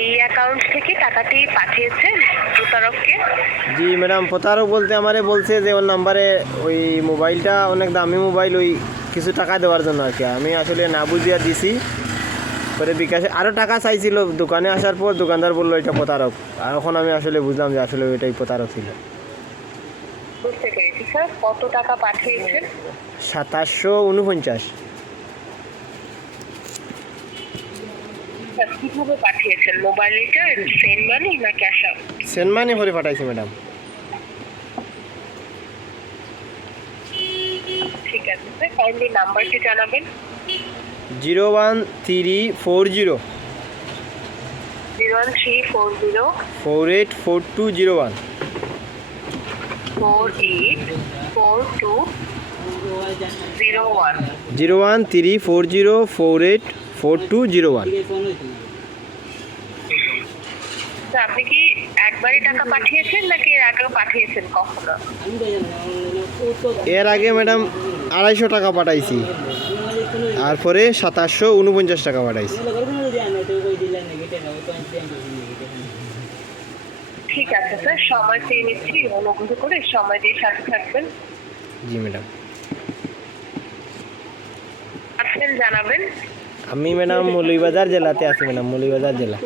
এই অ্যাকাউন্ট থেকে টাকাটি পাঠিয়েছেন প্রতারককে? জি ম্যাডাম, প্রতারক বলতে আমারে বলছে যে ওর নাম্বারে ওই মোবাইলটা অনেক দামি মোবাইল, ওই কিছু টাকা দেওয়ার জন্য আর কি। আমি আসলে না বুঝিয়া দিছি, পরে বিকাশে আরও টাকা চাইছিল। দোকানে আসার পর দোকানদার বললো এটা প্রতারক, আর এখন আমি আসলে বুঝলাম যে আসলে ওইটাই প্রতারক ছিল। বুঝতে পেরেছি স্যার। কত টাকা পাঠিয়েছেন? 2749। স্যার কিভাবে পাঠিয়েছেন? মোবাইল রিটার্ন, সেন্ড মানি না ক্যাশ আউট? সেন্ড মানি করে পাঠাইছি ম্যাডাম। ঠিক আছে স্যার, কাইন্ডলি নাম্বারটি জানাবেন। 01340 01340 484201 484201। 01340 484201। স্যার আপনি কি একবারই টাকা পাঠিয়েছেন নাকি এর আগেও পাঠিয়েছেন কখনো? এর আগে ম্যাডাম 250 টাকা পাঠাইছি, আর পরে 2749 টাকা পাঠাইছি। ঠিক আছে স্যার, সময় চেয়ে নিচ্ছি, অনুগ্রহ করে সময় দিয়ে সাথে থাকবেন। জি ম্যাডাম। আছেন জানাবেন। আমি ম্যাডাম মৌলভীবাজার জেলাতে আছি ম্যাডাম, মৌলভীবাজার জেলা।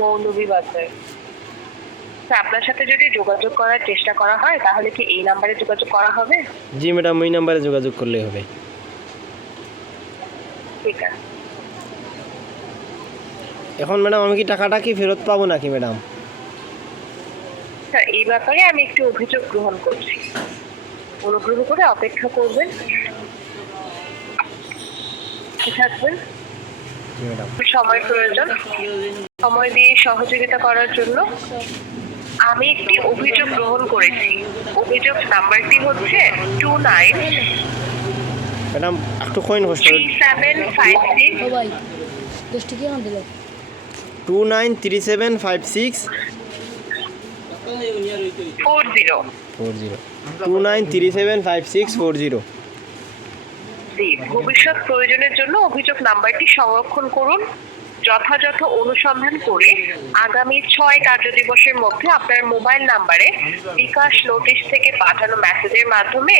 মৌলভীবাজার। স্যার আপনার সাথে যদি যোগাযোগ করার চেষ্টা করা হয় তাহলে কি এই নাম্বারে যোগাযোগ করা হবে? জি ম্যাডাম, ওই নাম্বারে যোগাযোগ করলেই হবে। ঠিক আছে এখন ম্যাডাম আমি কি টাকাটা কি ফেরত পাবো নাকি ম্যাডাম? স্যার, এই ব্যাপারে আমি একটি অভিযোগ গ্রহণ করছি, অনুগ্রহ করে অপেক্ষা করবেন, ঠিক থাকবেন। জি ম্যাডাম। সময় প্রয়োজন, সময় দিয়ে সহযোগিতা করার জন্য আমি একটি অভিযোগ গ্রহণ করেছি। অভিযোগ নাম্বারটি হচ্ছে ম্যাডাম একটু কইন কষ্ট। 293756 ভাই 10 টাকা আমার দিল 293756 40। 29375640। জি, ভবিষ্যৎ প্রয়োজনের জন্য অভিযোগ নাম্বারটি সংরক্ষণ করুন। যথাযথ অনুসন্ধান করে আগামী 6 কার্যদিবসের মধ্যে আপনার মোবাইল নাম্বারে বিকাশ নোটিশ থেকে পাঠানো মেসেজের মাধ্যমে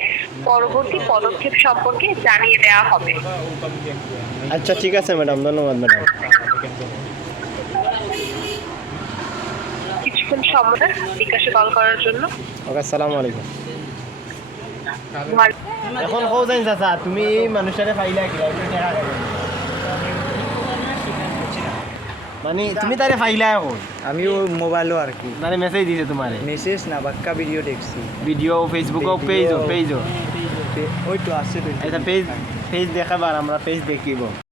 পরবর্তী পদক্ষেপ সম্পর্কে জানিয়ে দেওয়া হবে। আচ্ছা ঠিক আছে ম্যাডাম, ধন্যবাদ ম্যাডাম। কিছুক্ষণ সময় বিকাশে কল করার জন্য। ওকে, আসসালামু আলাইকুম। এখন কও যাই চাচা, তুমি এই মানুষটারে পাইলা কি? মানে তুমি তারে পাইলা এখন? আমি ও মোবাইলও আর কি মানে মেসেজ দিছে তোমারে? মেসেজ না বাক্কা ভিডিও দেখছি। ভিডিও ফেসবুকও পেজও ওই তো আছে তো এটা পেজ দেখাবার, আমরা পেজ দেখিব।